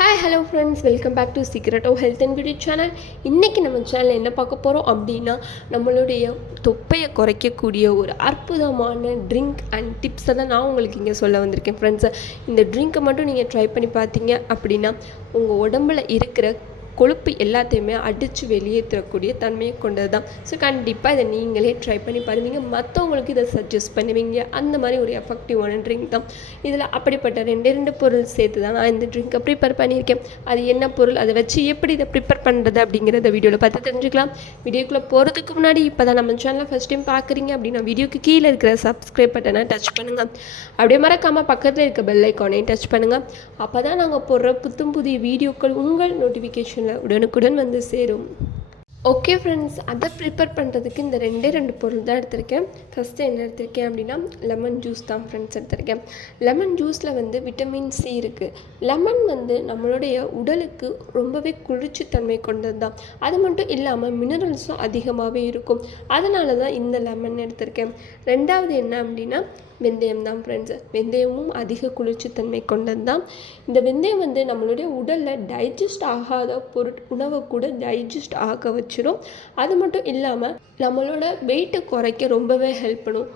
Hi hello friends welcome back to secret of health and beauty channel இன்றைக்கி நம்ம சேனலில் என்ன பார்க்க போகிறோம் அப்படின்னா நம்மளுடைய தொப்பையை குறைக்கக்கூடிய ஒரு அற்புதமான ட்ரிங்க் அண்ட் டிப்ஸை தான் நான் உங்களுக்கு இங்கே சொல்ல வந்திருக்கேன் ஃப்ரெண்ட்ஸை இந்த ட்ரிங்க்கை மட்டும் நீங்கள் ட்ரை பண்ணி பார்த்தீங்க அப்படின்னா உங்கள் உடம்புல இருக்கிற கொழுப்பு எல்லாத்தையுமே அடித்து வெளியேற்றக்கூடிய தன்மையை கொண்டது தான் ஸோ கண்டிப்பாக இதை நீங்களே ட்ரை பண்ணி பாருவீங்க மற்றவங்களுக்கு இதை சஜஸ்ட் பண்ணுவீங்க. அந்த மாதிரி ஒரு எஃபெக்டிவான ட்ரிங்க் தான். இதில் அப்படிப்பட்ட ரெண்டு ரெண்டு பொருள் சேர்த்து தான் நான் இந்த ட்ரிங்க்கை ப்ரிப்பேர் பண்ணியிருக்கேன். அது என்ன பொருள்? அதை வச்சு எப்படி இதை ப்ரிப்பேர் பண்ணுறது அப்படிங்கிறத வீடியோவில் பார்த்து தெரிஞ்சுக்கலாம். வீடியோக்குள்ளே போகிறதுக்கு முன்னாடி இப்போ தான் நம்ம சேனலை ஃபஸ்ட் டைம் பார்க்குறீங்க அப்படின்னா வீடியோக்கு கீழே இருக்கிற சப்ஸ்கிரைப் பட்டனை டச் பண்ணுங்கள் அப்படியே மறக்காமல் பக்கத்தில் இருக்க பெல் ஐக்கானையும் டச் பண்ணுங்கள் அப்போ தான் நாங்கள் போடுற புத்தம் புதிய வீடியோக்கள் உங்கள் நோட்டிஃபிகேஷன் உடனுக்குடன் வந்து சேரும். ஓகே ஃப்ரெண்ட்ஸ் அதை ப்ரிப்பேர் பண்ணுறதுக்கு இந்த ரெண்டே ரெண்டு பொருள் தான் எடுத்திருக்கேன். ஃபஸ்ட்டு என்ன எடுத்திருக்கேன் அப்படின்னா லெமன் ஜூஸ் தான் ஃப்ரெண்ட்ஸ் எடுத்திருக்கேன். லெமன் ஜூஸில் வந்து விட்டமின் சி இருக்குது லெமன் வந்து நம்மளுடைய உடலுக்கு ரொம்பவே குளிர்ச்சி தன்மை கொண்டது தான். அது மட்டும் இல்லாமல் மினரல்ஸும் அதிகமாகவே இருக்கும். அதனால தான் இந்த லெமன் எடுத்திருக்கேன். ரெண்டாவது என்ன அப்படின்னா வெந்தயம் தான் ஃப்ரெண்ட்ஸ் வெந்தயமும் அதிக குளிர்ச்சித்தன்மை கொண்டது தான் இந்த வெந்தயம் வந்து நம்மளுடைய உடலில் டைஜஸ்ட் ஆகாத பொருட் உணவை கூட டைஜஸ்ட் ஆக வச்சிடும் அது மட்டும் இல்லாமல் நம்மளோட வெயிட்டை குறைக்க ரொம்பவே ஹெல்ப் பண்ணும்.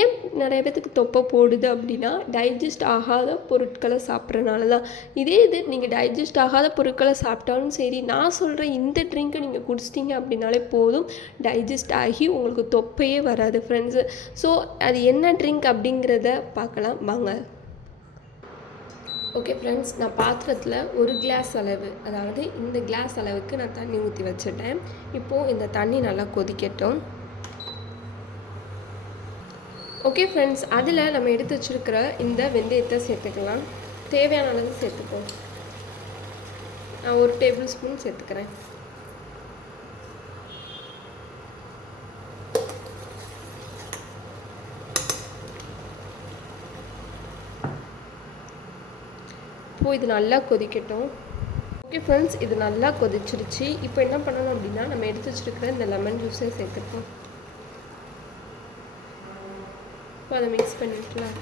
ஏன் நிறைய பேத்துக்கு தொப்பை போடுது அப்படின்னா டைஜஸ்ட் ஆகாத பொருட்களை சாப்பிட்றனால தான் இதே இது நீங்கள் டைஜஸ்ட் ஆகாத பொருட்களை சாப்பிட்டாலும் சரி நான் சொல்கிற இந்த ட்ரிங்க்கை நீங்கள் குடிச்சிட்டிங்க அப்படின்னாலே போதும். டைஜஸ்ட் ஆகி உங்களுக்கு தொப்பையே வராது ஃப்ரெண்ட்ஸு ஸோ அது என்ன ட்ரிங்க் அப்படிங்கிறத பார்க்கலாம். வாங்க. ஓகே ஃப்ரெண்ட்ஸ் நான் பாத்திரத்தில் ஒரு கிளாஸ் அளவு அதாவது இந்த கிளாஸ் அளவுக்கு நான் தண்ணி ஊற்றி வச்சுட்டேன். இப்போது இந்த தண்ணி நல்லா கொதிக்கட்டும். ஓகே ஃப்ரெண்ட்ஸ் அதில் நம்ம எடுத்து வச்சிருக்கிற இந்த வெந்தயத்தை சேர்த்துக்கலாம். தேவையான அளவு சேர்த்துப்போம். நான் ஒரு டேபிள் ஸ்பூன் சேர்த்துக்கிறேன். இப்போது இது நல்லா கொதிக்கட்டும். ஓகே ஃப்ரெண்ட்ஸ் இது நல்லா கொதிச்சிருச்சு. இப்போ என்ன பண்ணணும் அப்படின்னா நம்ம எடுத்து வச்சுருக்கிற இந்த லெமன் ஜூஸை சேர்த்துப்போம். இப்போ அதை மிக்ஸ் பண்ணிக்கலாம்.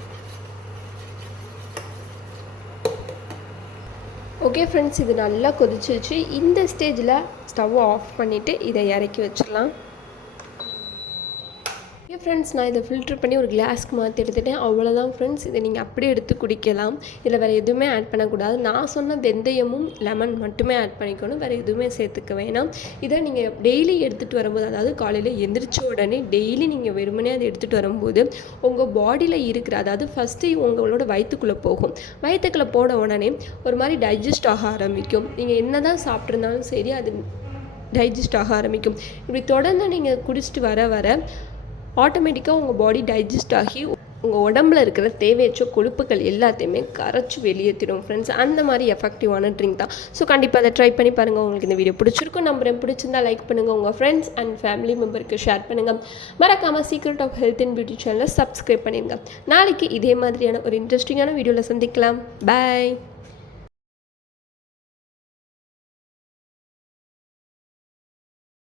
ஓகே ஃப்ரெண்ட்ஸ் இது நல்லா கொதிச்சிருச்சு. இந்த ஸ்டேஜில் ஸ்டவ் ஆஃப் பண்ணிவிட்டு இதை இறக்கி வச்சிடலாம். ஓகே ஃப்ரெண்ட்ஸ் நான் இதை ஃபில்டர் பண்ணி ஒரு கிளாஸ்க்கு மாற்றி எடுத்துட்டேன். அவ்வளோதான் ஃப்ரெண்ட்ஸ் இதை நீங்கள் அப்படியே எடுத்து குடிக்கலாம். இதில் வேறு எதுவுமே ஆட் பண்ணக்கூடாது. நான் சொன்ன வெந்தயமும் லெமன் மட்டுமே ஆட் பண்ணிக்கணும். வேறு எதுவுமே சேர்த்துக்க வேணாம். இதை நீங்கள் டெய்லி எடுத்துகிட்டு வரும்போது அதாவது காலையில் எந்திரிச்ச உடனே டெய்லி நீங்கள் வெறுமனே அதை எடுத்துகிட்டு வரும்போது உங்கள் பாடியில் இருக்கிற அதாவது ஃபஸ்ட்டு உங்களோட வயிற்றுக்குள்ளே போகும். வயிற்றுக்குள்ளே போன உடனே ஒரு மாதிரி டைஜஸ்ட் ஆக ஆரம்பிக்கும். நீங்கள் என்ன தான் சாப்பிட்ருந்தாலும் சரி அது டைஜஸ்ட் ஆக ஆரம்பிக்கும். இப்படி தொடர்ந்து நீங்கள் குடிச்சிட்டு வர வர ஆட்டோமேட்டிக்காக உங்கள் பாடி டைஜஸ்ட் ஆகி உங்கள் உடம்புல இருக்கிற தேவையற்ற கொழுப்புகள் எல்லாத்தையுமே கரைச்சி வெளியேற்றிடும் ஃப்ரெண்ட்ஸ் அந்த மாதிரி எஃபெக்டிவான ட்ரிங்க் தான். ஸோ கண்டிப்பாக அதை ட்ரை பண்ணி பாருங்கள் உங்களுக்கு இந்த வீடியோ பிடிச்சிருக்கும். நம்புறேன். பிடிச்சிருந்தா லைக் பண்ணுங்கள் உங்கள் ஃப்ரெண்ட்ஸ் அண்ட் ஃபேமிலி மெம்பருக்கு ஷேர் பண்ணுங்கள் மறக்காமல் secret of health and beauty சேனலை சப்ஸ்கிரைப் பண்ணிடுங்க நாளைக்கு இதே மாதிரியான ஒரு இன்ட்ரெஸ்டிங்கான வீடியோவில் சந்திக்கலாம். பாய்